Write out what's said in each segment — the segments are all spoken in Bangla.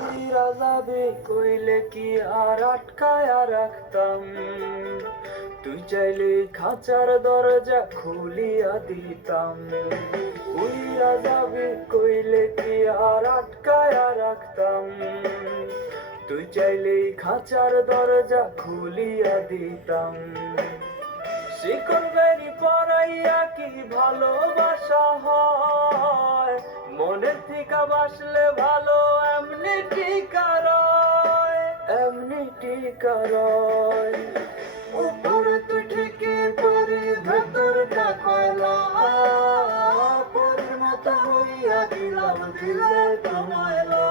রাজাবে কইলে কি আর আটকায়া রাখতাম, তুই চাইলে খাঁচার দরজা খুলিয়া দিতাম। উইরা যাবে কইলে কি আর আটকায়া রাখতাম, তুই চাইলে খাঁচার দরজা খুলিয়া দিতাম। শিকল বেরি পরাইয়া কি ভালোবাসা হয়, মনের থিকা বাসলে ভালো এমনি টিকা রয়, এমনি টিকা রয়। উপরে তুই ঠিকই পারি ভেতরটা কয়লা, পরের মতো হইয়া দিলাম দিলে তোমায়লা।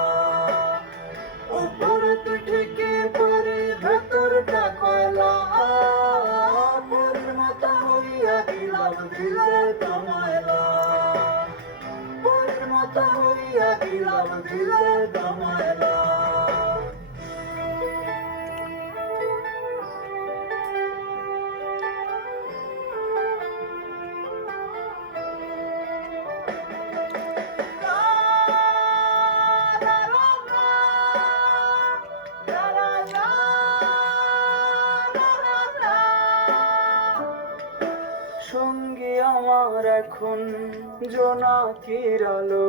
উপরে তুই ঠিকই পারি ভেতরটা কয়লা, পরের মতো হইয়া দিলাম দিলে তোমায়লা, পরের মতো হইয়া দিলাম দিলে তোমায়লা। সঙ্গী আমার এখন জোনাকির আলো,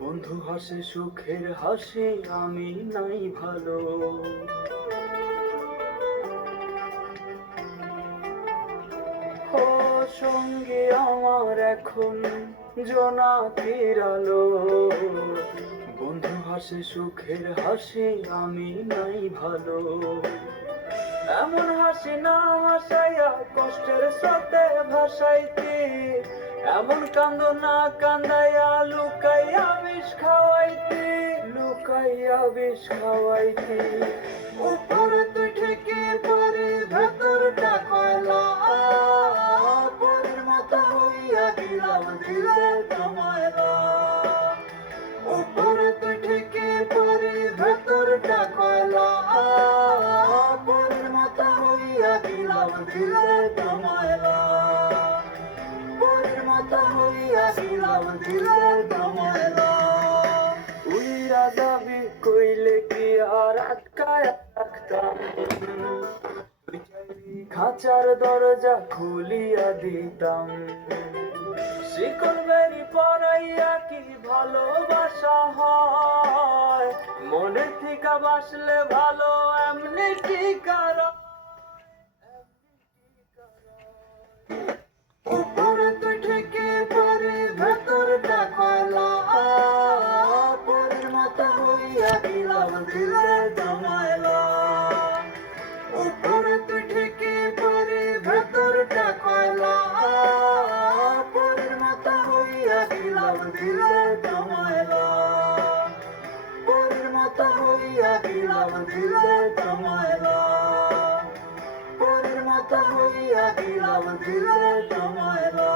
বন্ধু হাসে সুখের হাসি আমি নাই ভালো। ও সঙ্গী আমার এখন জোনাকির আলো, বন্ধু হাসে সুখের হাসি আমি নাই ভালো। এমন হাসি না হাসাইয়া কষ্টের স্রোতে ভাসাইতে, এমন কান্দ না কান্দাইয়া লুকাইয়া বিষ খাওয়াইতে, লুকাইয়া বিষ খাওয়াইতে। উপরে তুই ঠিকই পারি ভেতরটা কয়লা, পরের মতো হইয়া দিলাম দিলে তোমায়লা। উপরে তুই ঠিকই পারি ভেতরটা কয়লা, পরের মতো হইয়া দিলাম দিলে তোমায়লা, পরের মতো হইয়া দিলাম দিলে তোমায়লা। উইরা যাবি কইলে কি আর আটকায় রাখতাম, তুই চাইলে খাঁচার দরজা খুলিয়া দিতাম। শিকল বেরি পরাইয়া কি ভালোবাসা হয়, মনের থিকা বাসলে ভালো এমনি টিকা রয়। উপরে তুই ঠিকই পারি ভেতরটা কয়লা, পরের মতো হইয়া দিলাম দিলে তোমায়লা। উপরে তুই ঠিকই পারি ভেতরটা কয়লা, পরের মতো হইয়া দিলাম দিলে তোমায়লা, পরের মতো হইয়া দিলাম দিলে তোমায়লা, পরের মতো হইয়া দিলাম দিলে তোমায়লা।